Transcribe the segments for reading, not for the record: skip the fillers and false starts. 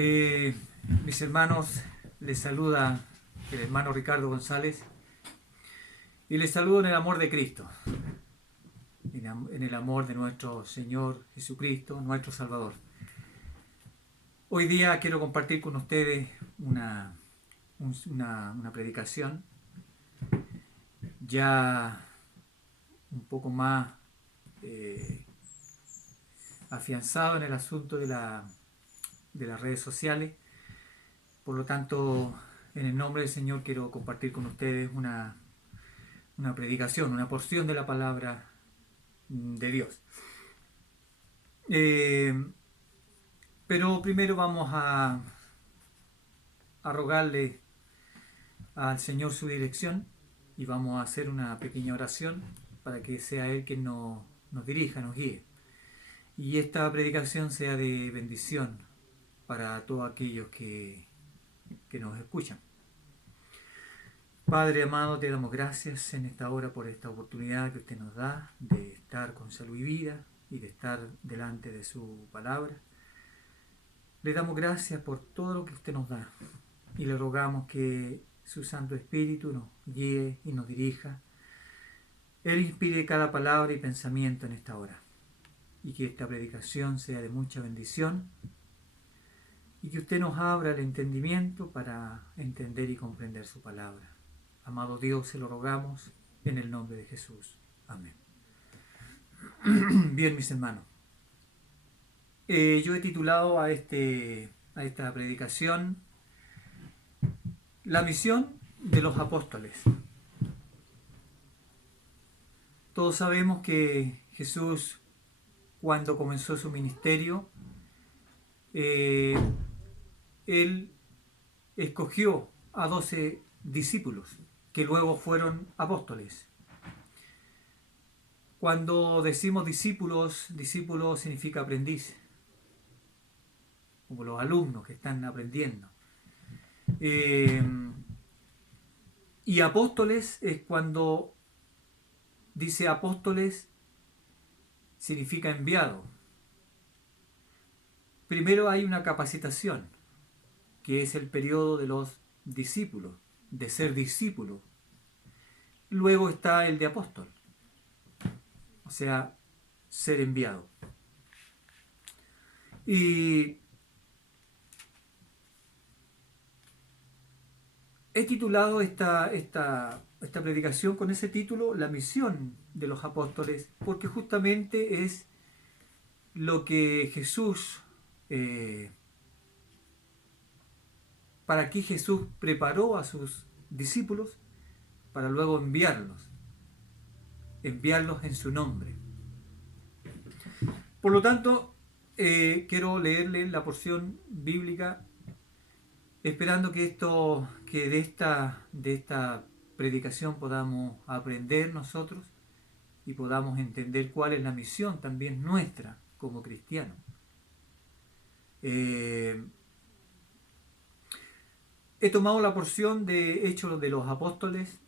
Eh, Mis hermanos, les saluda el hermano Ricardo González y les saludo en el amor de Cristo, en el amor de nuestro Señor Jesucristo, nuestro Salvador. Hoy día quiero compartir con ustedes una predicación ya un poco más afianzado en el asunto de las redes sociales. Por lo tanto, en el nombre del Señor quiero compartir con ustedes una predicación, una porción de la palabra de Dios. Pero primero vamos a rogarle al Señor su dirección y vamos a hacer una pequeña oración para que sea Él quien nos dirija, nos guíe. Y esta predicación sea de bendición para todos aquellos que nos escuchan. Padre amado, te damos gracias en esta hora por esta oportunidad que usted nos da de estar con salud y vida y de estar delante de su palabra. Le damos gracias por todo lo que usted nos da y le rogamos que su Santo Espíritu nos guíe y nos dirija. Él inspire cada palabra y pensamiento en esta hora y que esta predicación sea de mucha bendición y que usted nos abra el entendimiento para entender y comprender su palabra. Amado Dios, se lo rogamos en el nombre de Jesús. Amén. Bien, mis hermanos. Yo he titulado a esta predicación La misión de los apóstoles. Todos sabemos que Jesús, cuando comenzó su ministerio, Él escogió a 12 discípulos, que luego fueron apóstoles. Cuando decimos discípulos, discípulo significa aprendiz, como los alumnos que están aprendiendo. Y apóstoles es cuando dice apóstoles, significa enviado. Primero hay una capacitación, que es el periodo de los discípulos, de ser discípulo. Luego está el de apóstol, o sea, ser enviado. Y he titulado esta predicación con ese título, La misión de los apóstoles, porque justamente es lo que Jesús, para que Jesús preparó a sus discípulos para luego enviarlos en su nombre. Por lo tanto, quiero leerle la porción bíblica, esperando que de esta predicación podamos aprender nosotros y podamos entender cuál es la misión también nuestra como cristianos. He tomado la porción de Hechos de los Apóstoles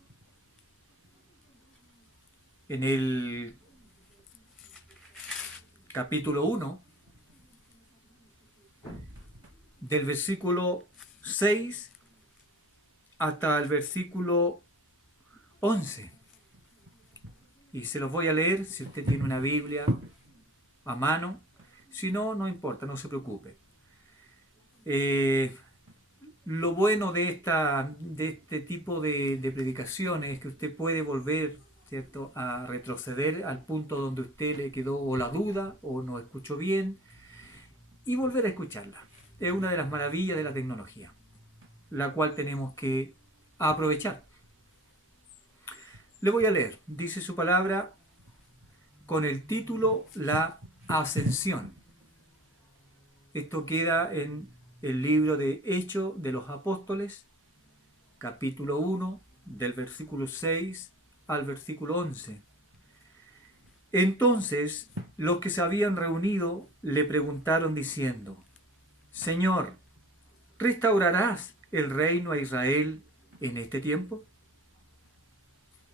en el capítulo 1, del versículo 6 hasta el versículo 11. Y se los voy a leer si usted tiene una Biblia a mano. Si no, no importa, no se preocupe. Lo bueno de este tipo de predicaciones es que usted puede volver, ¿cierto?, a retroceder al punto donde usted le quedó o la duda o no escuchó bien y volver a escucharla. Es una de las maravillas de la tecnología, la cual tenemos que aprovechar. Le voy a leer, dice su palabra con el título La Ascensión. Esto queda en el libro de Hechos de los Apóstoles, capítulo 1, del versículo 6 al versículo 11. Entonces los que se habían reunido le preguntaron diciendo: Señor, ¿restaurarás el reino a Israel en este tiempo?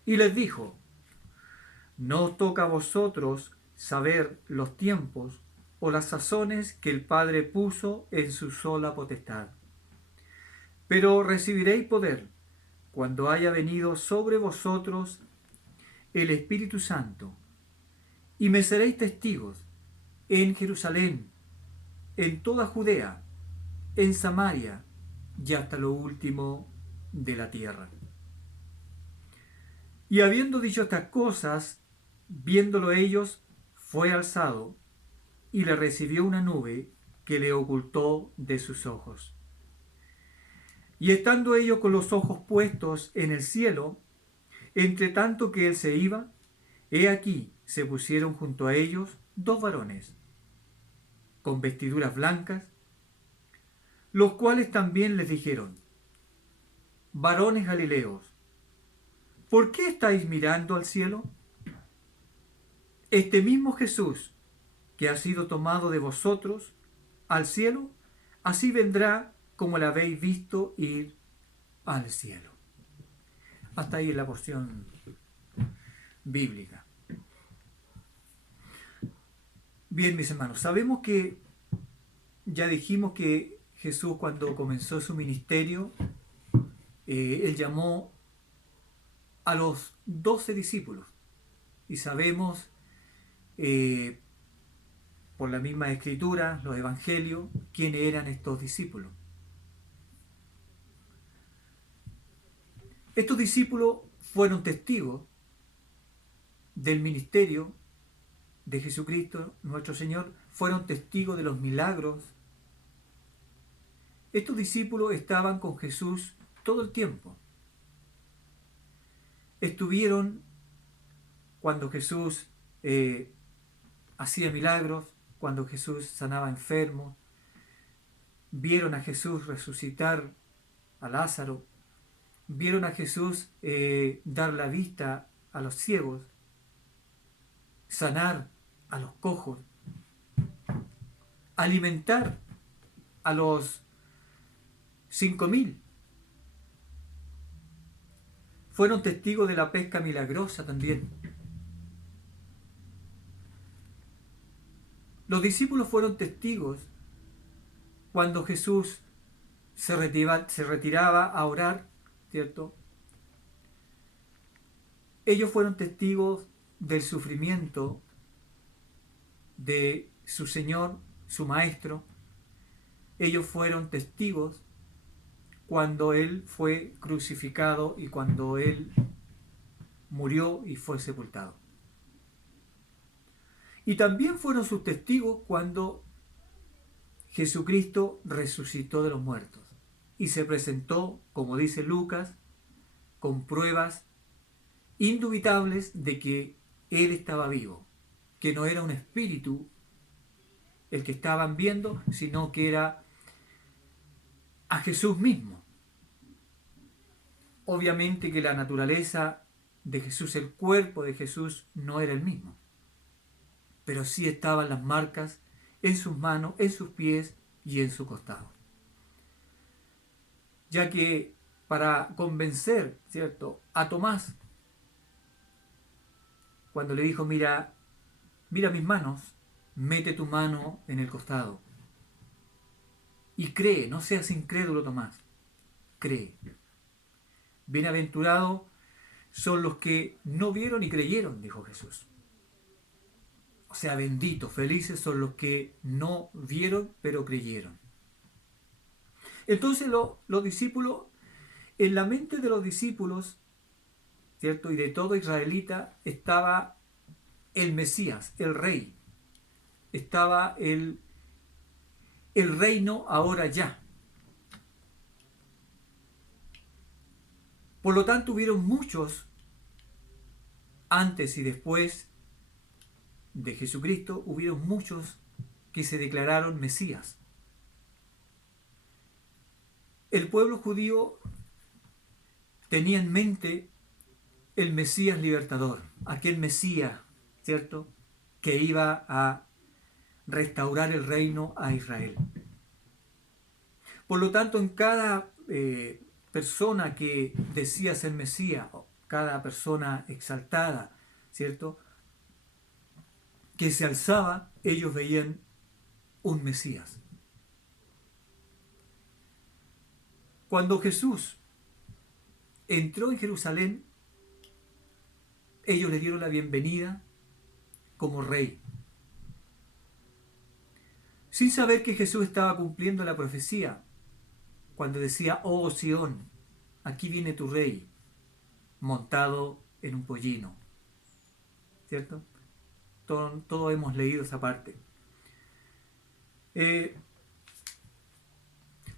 Y les dijo: No os toca a vosotros saber los tiempos o las sazones que el Padre puso en su sola potestad. Pero recibiréis poder cuando haya venido sobre vosotros el Espíritu Santo, y me seréis testigos en Jerusalén, en toda Judea, en Samaria y hasta lo último de la tierra. Y habiendo dicho estas cosas, viéndolo ellos, fue alzado, y le recibió una nube que le ocultó de sus ojos. Y estando ellos con los ojos puestos en el cielo, entre tanto que él se iba, he aquí se pusieron junto a ellos dos varones, con vestiduras blancas, los cuales también les dijeron: varones Galileos, ¿por qué estáis mirando al cielo? Este mismo Jesús, que ha sido tomado de vosotros al cielo, así vendrá como le habéis visto ir al cielo. Hasta ahí la porción bíblica. Bien, mis hermanos, sabemos que ya dijimos que Jesús, cuando comenzó su ministerio, él llamó a los 12 discípulos, y sabemos por la misma escritura, los evangelios, quiénes eran estos discípulos. Estos discípulos fueron testigos del ministerio de Jesucristo, nuestro Señor, fueron testigos de los milagros. Estos discípulos estaban con Jesús todo el tiempo. Estuvieron cuando Jesús hacía milagros, cuando Jesús sanaba enfermos, vieron a Jesús resucitar a Lázaro, vieron a Jesús dar la vista a los ciegos, sanar a los cojos, alimentar a los 5.000. Fueron testigos de la pesca milagrosa también. Los discípulos fueron testigos cuando Jesús se retiraba a orar, ¿cierto? Ellos fueron testigos del sufrimiento de su Señor, su Maestro. Ellos fueron testigos cuando Él fue crucificado y cuando Él murió y fue sepultado. Y también fueron sus testigos cuando Jesucristo resucitó de los muertos y se presentó, como dice Lucas, con pruebas indubitables de que Él estaba vivo, que no era un espíritu el que estaban viendo, sino que era a Jesús mismo. Obviamente que la naturaleza de Jesús, el cuerpo de Jesús, no era el mismo, pero sí estaban las marcas en sus manos, en sus pies y en su costado. Ya que para convencer, ¿cierto?, a Tomás, cuando le dijo: mira mis manos, mete tu mano en el costado y cree, no seas incrédulo, Tomás, cree. Bienaventurados son los que no vieron y creyeron, dijo Jesús. O sea, benditos, felices son los que no vieron pero creyeron. Entonces los discípulos, en la mente de los discípulos, ¿cierto?, y de todo israelita, estaba el Mesías, el Rey. Estaba el reino ahora ya. Por lo tanto, hubieron muchos antes y después de Jesucristo, hubieron muchos que se declararon Mesías. El pueblo judío tenía en mente el Mesías libertador, aquel Mesías, ¿cierto?, que iba a restaurar el reino a Israel. Por lo tanto, en cada persona que decía ser Mesías, cada persona exaltada, ¿cierto?, que se alzaba, ellos veían un Mesías. Cuando Jesús entró en Jerusalén, ellos le dieron la bienvenida como rey, sin saber que Jesús estaba cumpliendo la profecía cuando decía: oh Sión, aquí viene tu rey, montado en un pollino. ¿Cierto? Todos hemos leído esa parte.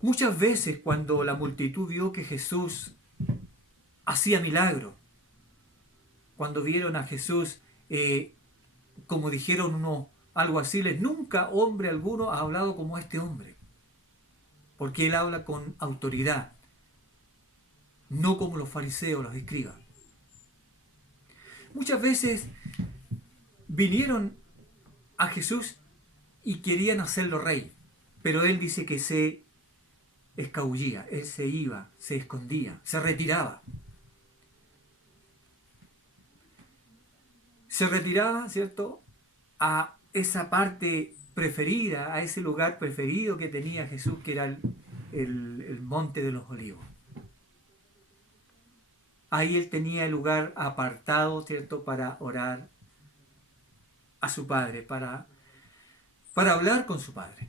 Muchas veces cuando la multitud vio que Jesús hacía milagros, cuando vieron a Jesús, como dijeron uno, algo así, nunca hombre alguno ha hablado como este hombre, porque él habla con autoridad, no como los fariseos, los escribas. Muchas veces vinieron a Jesús y querían hacerlo rey, pero él dice que se escabullía, él se iba, se escondía, se retiraba. Se retiraba, ¿cierto?, a esa parte preferida, a ese lugar preferido que tenía Jesús, que era el Monte de los Olivos. Ahí él tenía el lugar apartado, ¿cierto?, para orar a su Padre, para hablar con su Padre.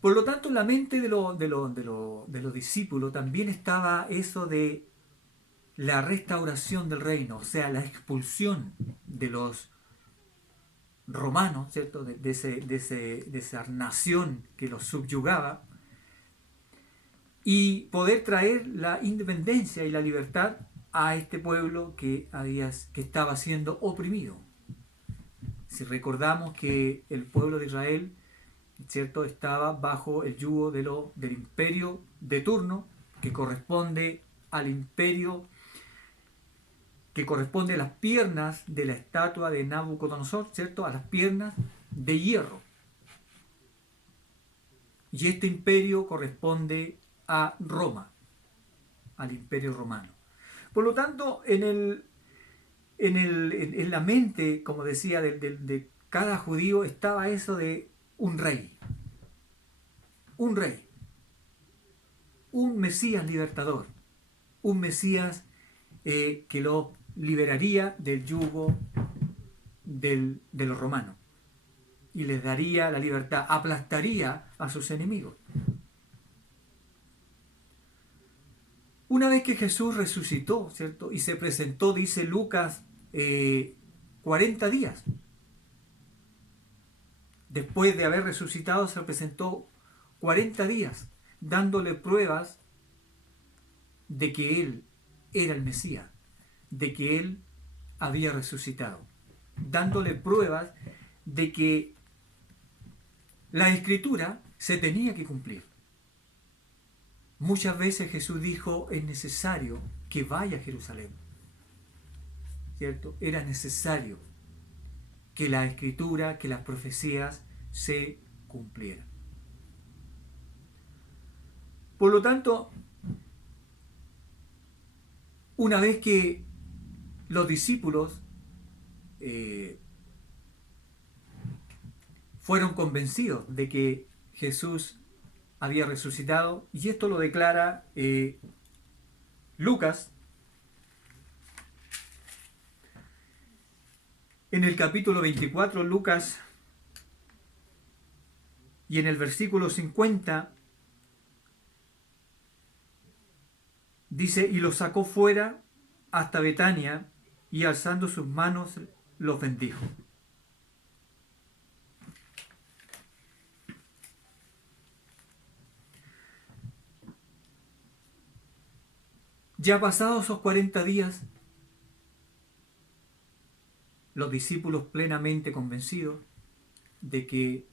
Por lo tanto, en la mente de los discípulos también estaba eso de la restauración del reino, o sea, la expulsión de los romanos, ¿cierto?, de esa nación que los subyugaba, y poder traer la independencia y la libertad a este pueblo que estaba siendo oprimido. Si recordamos que el pueblo de Israel, ¿cierto?, estaba bajo el yugo del imperio de turno, que corresponde al imperio, que corresponde a las piernas de la estatua de Nabucodonosor, ¿cierto?, a las piernas de hierro. Y este imperio corresponde a Roma, al imperio romano. Por lo tanto, en la mente, como decía, de cada judío estaba eso de un rey, un Mesías libertador, un Mesías que lo liberaría del yugo de los romanos y les daría la libertad, aplastaría a sus enemigos. Una vez que Jesús resucitó, ¿cierto?, y se presentó, dice Lucas, 40 días. Después de haber resucitado, se presentó 40 días, dándole pruebas de que Él era el Mesías, de que Él había resucitado, dándole pruebas de que la Escritura se tenía que cumplir. Muchas veces Jesús dijo: es necesario que vaya a Jerusalén, ¿cierto? Era necesario que la Escritura, que las profecías se cumplieran. Por lo tanto, una vez que los discípulos fueron convencidos de que Jesús había resucitado, y esto lo declara Lucas en el capítulo 24, Lucas, y en el versículo 50 dice: y los sacó fuera hasta Betania, y alzando sus manos los bendijo. Ya pasados esos 40 días, los discípulos, plenamente convencidos de que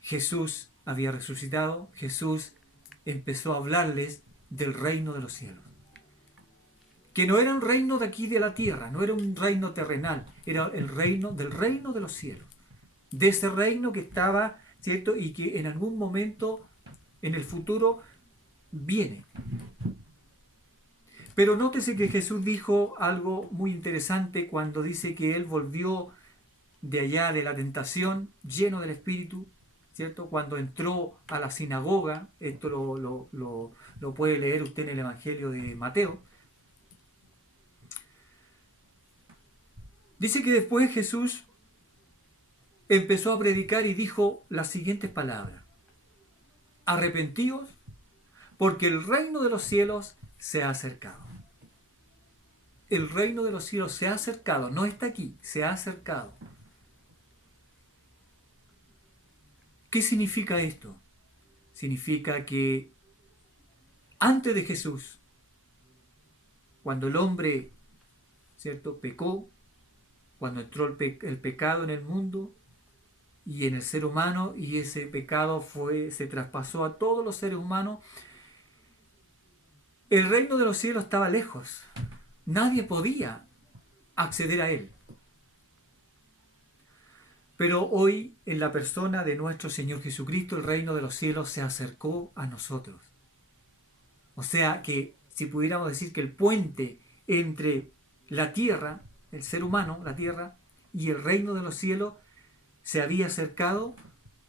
Jesús había resucitado, Jesús empezó a hablarles del reino de los cielos. Que no era un reino de aquí de la tierra, no era un reino terrenal, era el reino de los cielos. De ese reino que estaba, ¿cierto?, y que en algún momento, en el futuro, viene. Pero nótese que Jesús dijo algo muy interesante cuando dice que Él volvió de allá de la tentación, lleno del Espíritu, ¿cierto? Cuando entró a la sinagoga, esto lo puede leer usted en el Evangelio de Mateo. Dice que después Jesús empezó a predicar y dijo las siguientes palabras: arrepentíos, porque el reino de los cielos se ha acercado. El reino de los cielos se ha acercado, no está aquí, se ha acercado. ¿Qué significa esto? Significa que antes de Jesús, cuando el hombre, ¿cierto?, pecó, cuando entró el pecado en el mundo y en el ser humano, y ese pecado se traspasó a todos los seres humanos, el reino de los cielos estaba lejos. Nadie podía acceder a él. Pero hoy, en la persona de nuestro Señor Jesucristo, el reino de los cielos se acercó a nosotros. O sea que, si pudiéramos decir que el puente entre la tierra, el ser humano, la tierra, y el reino de los cielos, se había acercado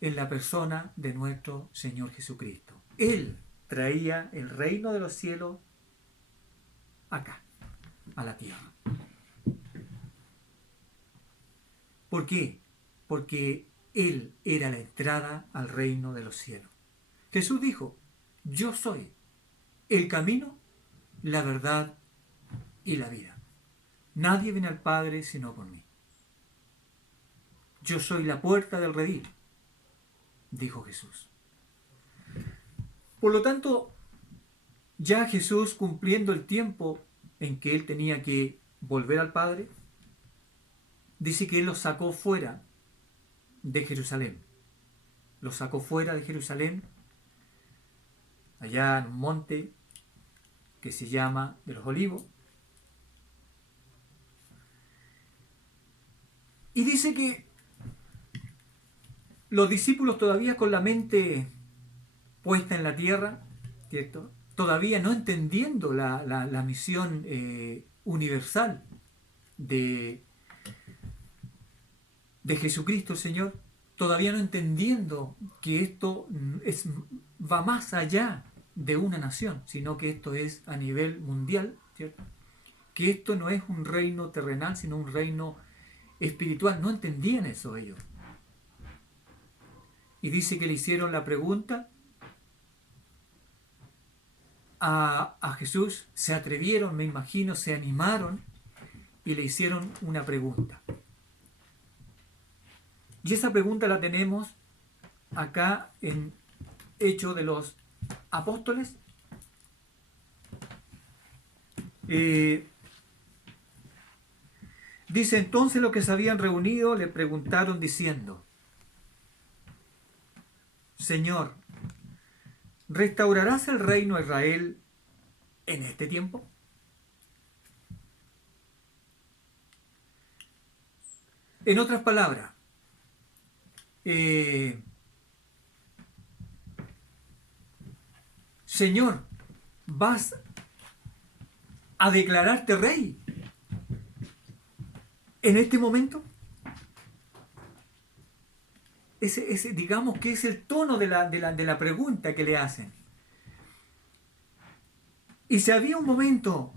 en la persona de nuestro Señor Jesucristo. Él traía el reino de los cielos acá, a la tierra. ¿Por qué? Porque Él era la entrada al reino de los cielos. Jesús dijo: yo soy el camino, la verdad y la vida. Nadie viene al Padre sino por mí. Yo soy la puerta del redil, dijo Jesús. Por lo tanto, ya Jesús, cumpliendo el tiempo en que Él tenía que volver al Padre, dice que Él los sacó fuera de Jerusalén. Los sacó fuera de Jerusalén, allá en un monte que se llama de los Olivos. Y dice que los discípulos, todavía con la mente puesta en la tierra, ¿cierto?, todavía no entendiendo la misión universal de Jesucristo el Señor, todavía no entendiendo que esto va más allá de una nación, sino que esto es a nivel mundial, ¿cierto?, que esto no es un reino terrenal, sino un reino espiritual. No entendían eso ellos. Y dice que le hicieron la pregunta a Jesús, se atrevieron, me imagino, se animaron y le hicieron una pregunta. Y esa pregunta la tenemos acá en Hechos de los Apóstoles. Dice: entonces los que se habían reunido le preguntaron diciendo: Señor, ¿restaurarás el reino a Israel en este tiempo? En otras palabras, Señor, ¿vas a declararte rey en este momento? Ese, digamos que es el tono de la pregunta que le hacen. Y si había un momento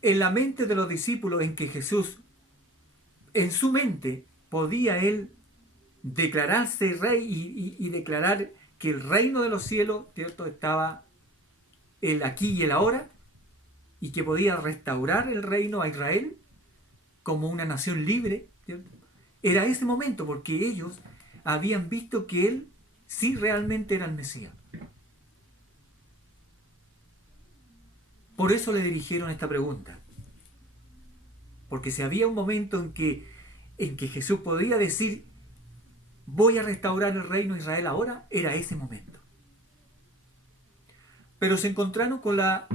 en la mente de los discípulos en que Jesús, en su mente, podía él declararse rey y declarar que el reino de los cielos, ¿cierto?, estaba el aquí y el ahora, y que podía restaurar el reino a Israel como una nación libre, ¿cierto? Era ese momento, porque ellos habían visto que él sí realmente era el Mesías. Por eso le dirigieron esta pregunta. Porque si había un momento en que Jesús podía decir: voy a restaurar el reino de Israel ahora, era ese momento. Pero se encontraron con la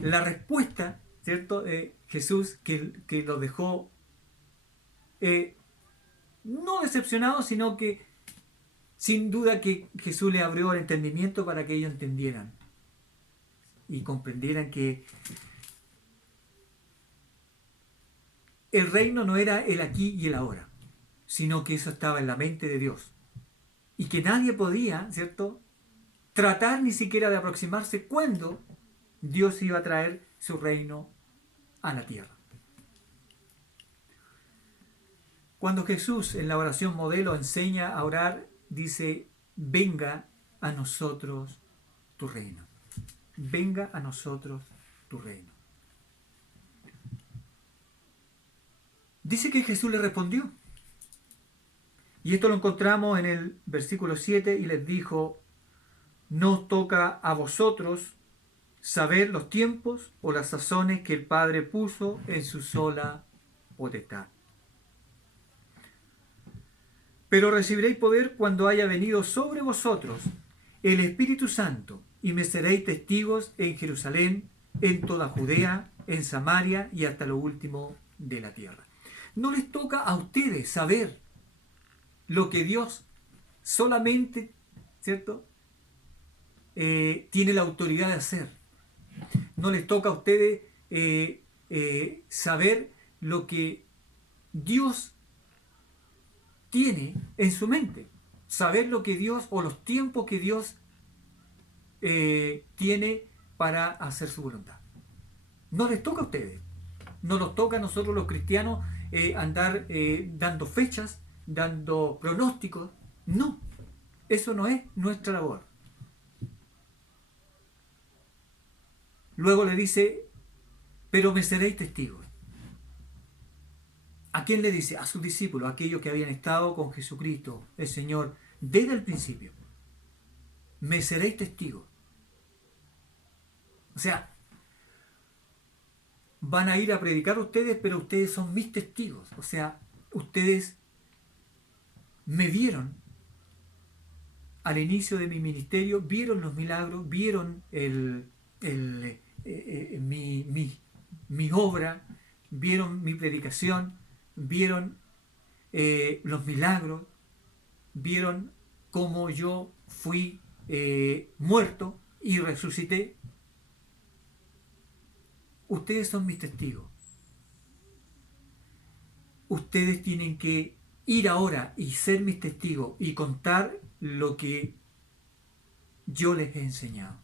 respuesta, ¿cierto?, Jesús, que los dejó no decepcionados, sino que sin duda que Jesús le abrió el entendimiento para que ellos entendieran y comprendieran que el reino no era el aquí y el ahora, sino que eso estaba en la mente de Dios. Y que nadie podía, ¿cierto?, tratar ni siquiera de aproximarse cuando Dios iba a traer su reino a la tierra. Cuando Jesús en la oración modelo enseña a orar, dice, venga a nosotros tu reino. Venga a nosotros tu reino. Dice que Jesús le respondió. Y esto lo encontramos en el versículo 7 y les dijo, no os toca a vosotros saber los tiempos o las sazones que el Padre puso en su sola potestad. Pero recibiréis poder cuando haya venido sobre vosotros el Espíritu Santo, y me seréis testigos en Jerusalén, en toda Judea, en Samaria y hasta lo último de la tierra. No les toca a ustedes saber lo que Dios solamente, ¿cierto?, tiene la autoridad de hacer. No les toca a ustedes saber lo que Dios tiene en su mente, saber lo que Dios o los tiempos que Dios tiene para hacer su voluntad. No les toca a ustedes, no nos toca a nosotros los cristianos andar dando fechas, dando pronósticos. No, eso no es nuestra labor. Luego le dice, pero me seréis testigos. ¿A quién le dice? A sus discípulos, aquellos que habían estado con Jesucristo, el Señor, desde el principio. Me seréis testigos. O sea, van a ir a predicar ustedes, pero ustedes son mis testigos. O sea, ustedes me vieron al inicio de mi ministerio, vieron los milagros, vieron mi obra, vieron mi predicación, vieron los milagros, vieron cómo yo fui muerto y resucité. Ustedes son mis testigos. Ustedes tienen que ir ahora y ser mis testigos y contar lo que yo les he enseñado.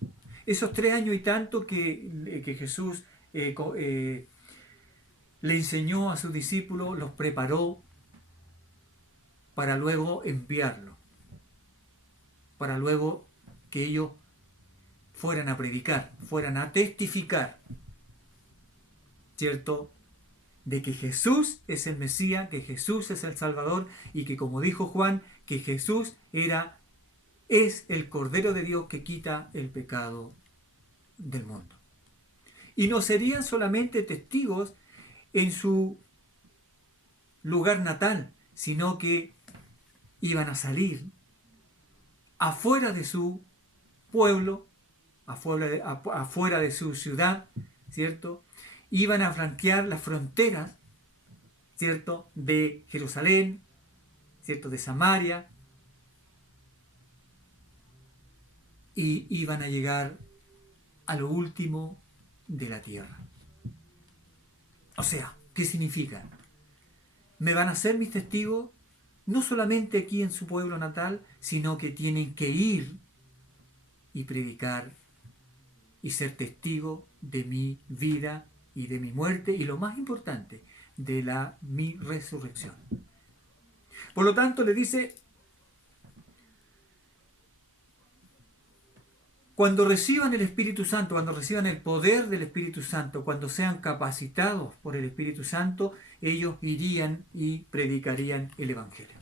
Esos 3 años y tanto que Jesús le enseñó a sus discípulos, los preparó para luego enviarlos, para luego que ellos fueran a predicar, fueran a testificar, ¿cierto?, de que Jesús es el Mesías, que Jesús es el Salvador y que, como dijo Juan, que Jesús es el Cordero de Dios que quita el pecado del mundo. Y no serían solamente testigos en su lugar natal, sino que iban a salir afuera de su pueblo, afuera de su ciudad, ¿cierto? Iban a franquear las fronteras, ¿cierto?, de Jerusalén, ¿cierto?, de Samaria, y iban a llegar a lo último de la tierra. O sea, ¿qué significa? Me van a ser mis testigos no solamente aquí en su pueblo natal, sino que tienen que ir y predicar y ser testigos de mi vida y de mi muerte y, lo más importante, de mi resurrección. Por lo tanto, le dice, cuando reciban el Espíritu Santo, cuando reciban el poder del Espíritu Santo, cuando sean capacitados por el Espíritu Santo, ellos irían y predicarían el Evangelio.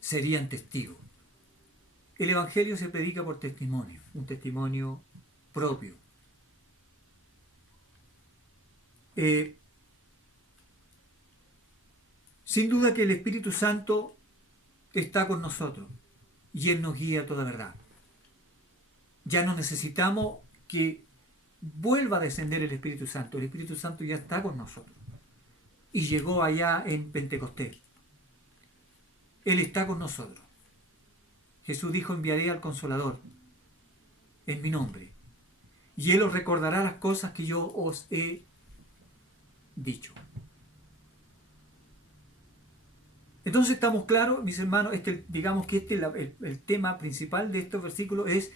Serían testigos. El Evangelio se predica por testimonio, un testimonio propio. Sin duda que el Espíritu Santo está con nosotros y Él nos guía a toda verdad. Ya no necesitamos que vuelva a descender el Espíritu Santo. El Espíritu Santo ya está con nosotros y llegó allá en Pentecostés. Él está con nosotros. Jesús dijo, enviaré al Consolador en mi nombre y Él os recordará las cosas que yo os he dicho. Entonces estamos claros, mis hermanos, digamos que el tema principal de estos versículos es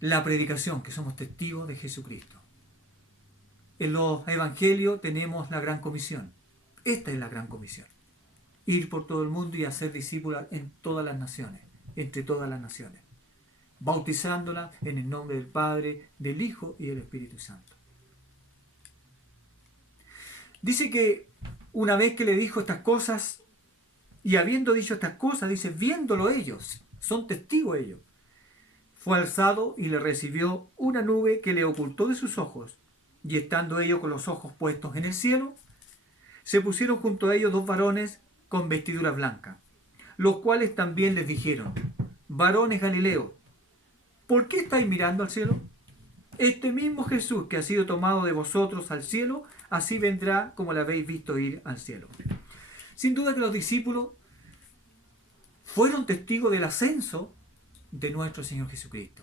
la predicación, que somos testigos de Jesucristo. En los evangelios tenemos la gran comisión. Esta es la gran comisión. Ir por todo el mundo y hacer discípulos en todas las naciones, entre todas las naciones, bautizándolas en el nombre del Padre, del Hijo y del Espíritu Santo. Dice que una vez que le dijo estas cosas, y habiendo dicho estas cosas, dice, viéndolo ellos, son testigos ellos, fue alzado y le recibió una nube que le ocultó de sus ojos, y estando ellos con los ojos puestos en el cielo, se pusieron junto a ellos dos varones con vestiduras blancas, los cuales también les dijeron, varones Galileos, ¿por qué estáis mirando al cielo? Este mismo Jesús que ha sido tomado de vosotros al cielo, así vendrá como le habéis visto ir al cielo. Sin duda que los discípulos fueron testigos del ascenso de nuestro Señor Jesucristo.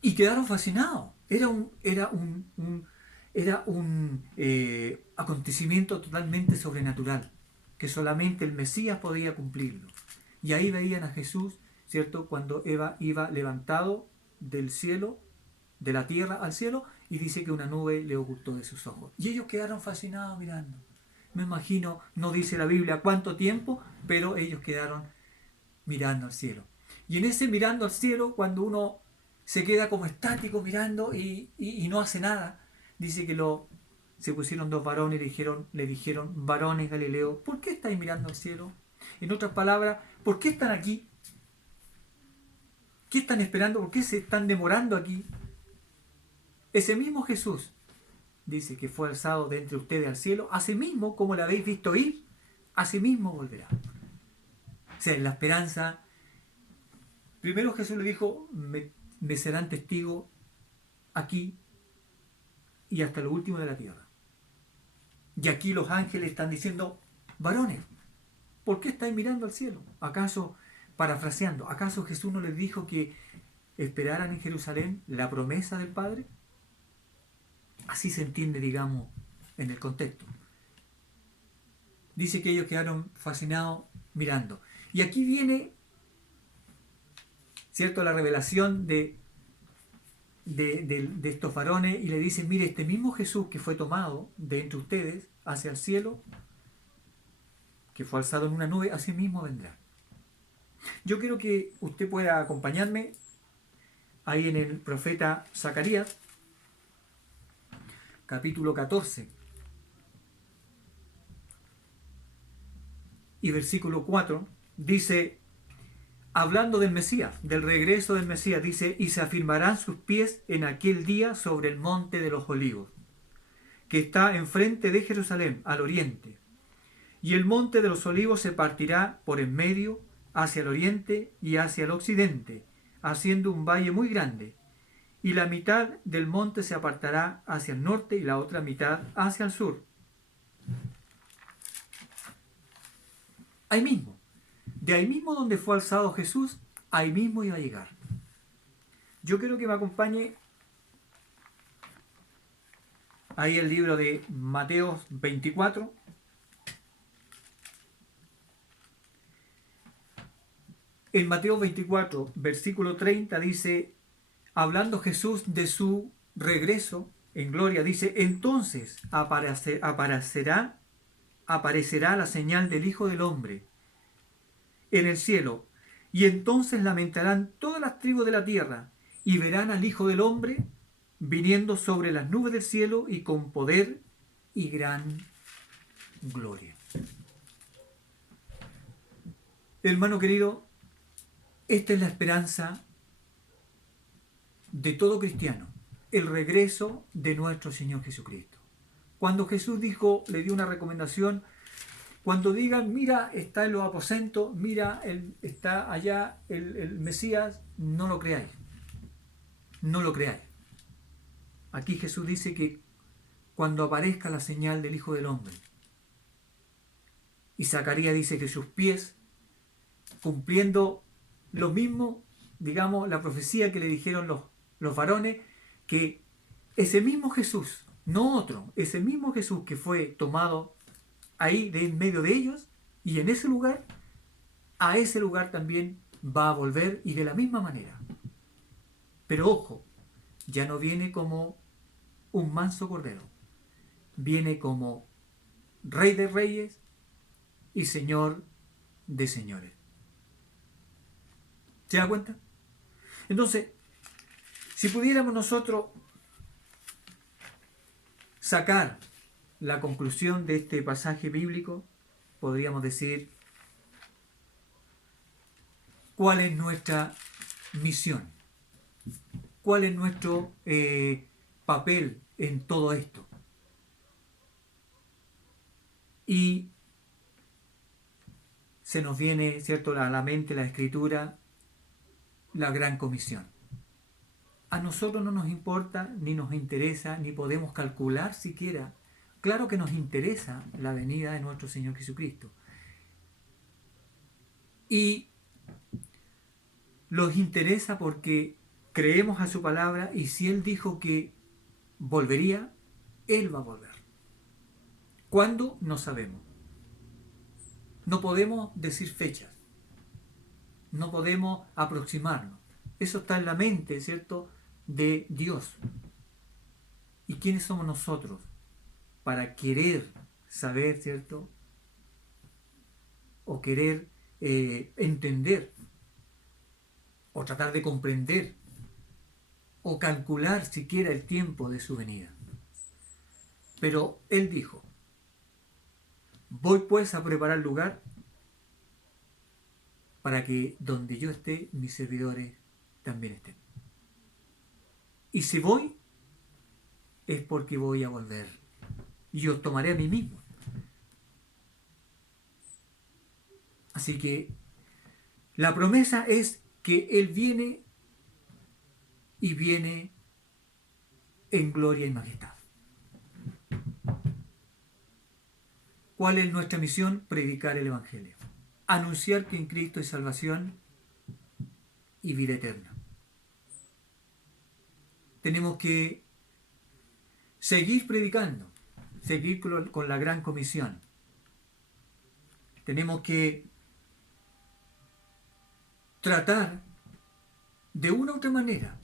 Y quedaron fascinados. Era un acontecimiento totalmente sobrenatural, que solamente el Mesías podía cumplirlo. Y ahí veían a Jesús, ¿cierto?, cuando iba levantado del cielo, de la tierra al cielo, y dice que una nube le ocultó de sus ojos. Y ellos quedaron fascinados mirando. Me imagino, no dice la Biblia cuánto tiempo, pero ellos quedaron mirando al cielo. Y en ese mirando al cielo, cuando uno se queda como estático mirando y no hace nada, dice que se pusieron dos varones y le dijeron, varones Galileo, ¿por qué estáis mirando al cielo? En otras palabras, ¿por qué están aquí? ¿Qué están esperando? ¿Por qué se están demorando aquí? Ese mismo Jesús dice que fue alzado de entre ustedes al cielo, así mismo como le habéis visto ir, así mismo volverá. O sea, en la esperanza, primero Jesús le dijo, me serán testigos aquí y hasta lo último de la tierra. Y aquí los ángeles están diciendo, varones, ¿por qué estáis mirando al cielo? ¿Acaso, parafraseando, acaso Jesús no les dijo que esperaran en Jerusalén la promesa del Padre? Así se entiende, digamos, en el contexto. Dice que ellos quedaron fascinados mirando. Y aquí viene, ¿cierto?, la revelación de estos varones, y le dicen, mire, este mismo Jesús que fue tomado de entre ustedes hacia el cielo, que fue alzado en una nube, así mismo vendrá. Yo quiero que usted pueda acompañarme ahí en el profeta Zacarías, capítulo 14 y versículo 4, dice, hablando del Mesías, del regreso del Mesías, dice, y se afirmarán sus pies en aquel día sobre el monte de los olivos, que está enfrente de Jerusalén, al oriente. Y el monte de los olivos se partirá por en medio, hacia el oriente y hacia el occidente, haciendo un valle muy grande. Y la mitad del monte se apartará hacia el norte y la otra mitad hacia el sur. Ahí mismo. De ahí mismo donde fue alzado Jesús, ahí mismo iba a llegar. Yo quiero que me acompañe ahí el libro de Mateo 24. En Mateo 24, versículo 30 dice, hablando Jesús de su regreso en gloria, dice, entonces aparecerá la señal del Hijo del Hombre en el cielo, y entonces lamentarán todas las tribus de la tierra, y verán al Hijo del Hombre viniendo sobre las nubes del cielo y con poder y gran gloria. Hermano querido, esta es la esperanza de todo cristiano, el regreso de nuestro Señor Jesucristo. Cuando Jesús dijo, le dio una recomendación, cuando digan, mira, está en los aposentos, mira, está allá el Mesías, no lo creáis. No lo creáis. Aquí Jesús dice que cuando aparezca la señal del Hijo del Hombre, y Zacarías dice que sus pies, cumpliendo lo mismo, digamos, la profecía que le dijeron los varones, que ese mismo Jesús, no otro, ese mismo Jesús que fue tomado ahí de en medio de ellos, y en ese lugar, a ese lugar también va a volver, y de la misma manera. Pero ojo, ya no viene como un manso cordero, viene como Rey de Reyes y Señor de Señores. ¿Se da cuenta? Entonces, si pudiéramos nosotros sacar la conclusión de este pasaje bíblico, podríamos decir cuál es nuestra misión, cuál es nuestro papel en todo esto. Y se nos viene, ¿cierto?, a la mente la escritura, la gran comisión. A nosotros no nos importa, ni nos interesa, ni podemos calcular siquiera. Claro que nos interesa la venida de nuestro Señor Jesucristo. Y nos interesa porque creemos a su palabra, y si Él dijo que volvería, Él va a volver. ¿Cuándo? No sabemos. No podemos decir fechas. No podemos aproximarnos. Eso está en la mente, ¿cierto?, de Dios. ¿Y quiénes somos nosotros para querer saber, ¿cierto?, o querer entender, o tratar de comprender, o calcular siquiera el tiempo de su venida? Pero Él dijo: voy pues a preparar lugar para que donde yo esté, mis servidores también estén. Y si voy, es porque voy a volver. Y os tomaré a mí mismo. Así que la promesa es que Él viene, y viene en gloria y majestad. ¿Cuál es nuestra misión? Predicar el Evangelio. Anunciar que en Cristo hay salvación y vida eterna. Tenemos que seguir predicando, seguir con la gran comisión. Tenemos que tratar de una u otra manera,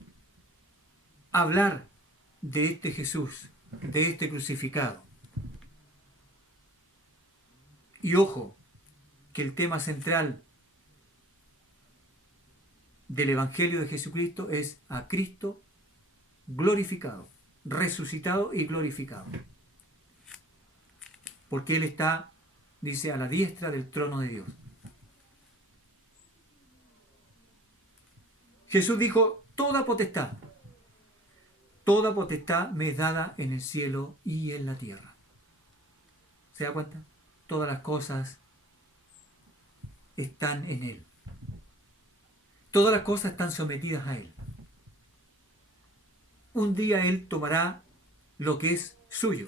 hablar de este Jesús, de este crucificado. Y ojo, que el tema central del Evangelio de Jesucristo es a Cristo glorificado, resucitado y glorificado. Porque Él está, dice, a la diestra del trono de Dios. Jesús dijo: toda potestad me es dada en el cielo y en la tierra. ¿Se da cuenta? Todas las cosas están en Él. Todas las cosas están sometidas a Él. Un día Él tomará lo que es suyo,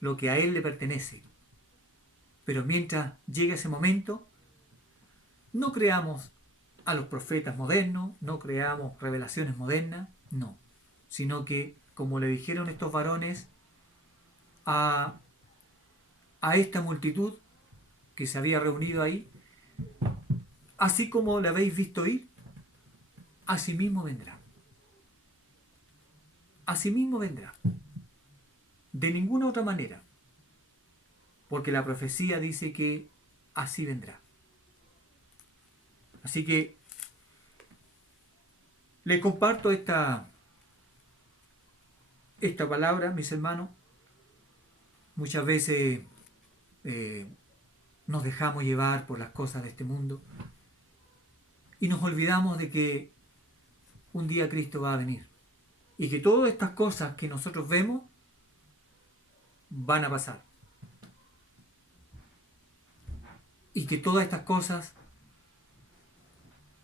lo que a Él le pertenece. Pero mientras llegue ese momento, no creamos a los profetas modernos, no creamos revelaciones modernas, no. Sino que, como le dijeron estos varones a esta multitud que se había reunido ahí: así como le habéis visto ir, así mismo vendrá. Así mismo vendrá. De ninguna otra manera. Porque la profecía dice que así vendrá. Así que les comparto esta palabra, mis hermanos. Muchas veces nos dejamos llevar por las cosas de este mundo y nos olvidamos de que un día Cristo va a venir y que todas estas cosas que nosotros vemos van a pasar, y que todas estas cosas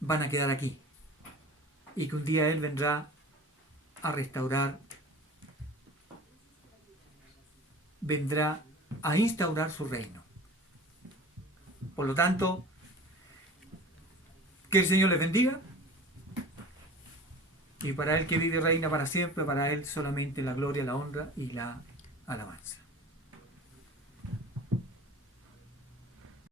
van a quedar aquí, y que un día Él vendrá a restaurar, vendrá a instaurar su reino. Por lo tanto, que el Señor les bendiga, y para Él que vive y reina para siempre, para Él solamente la gloria, la honra y la alabanza.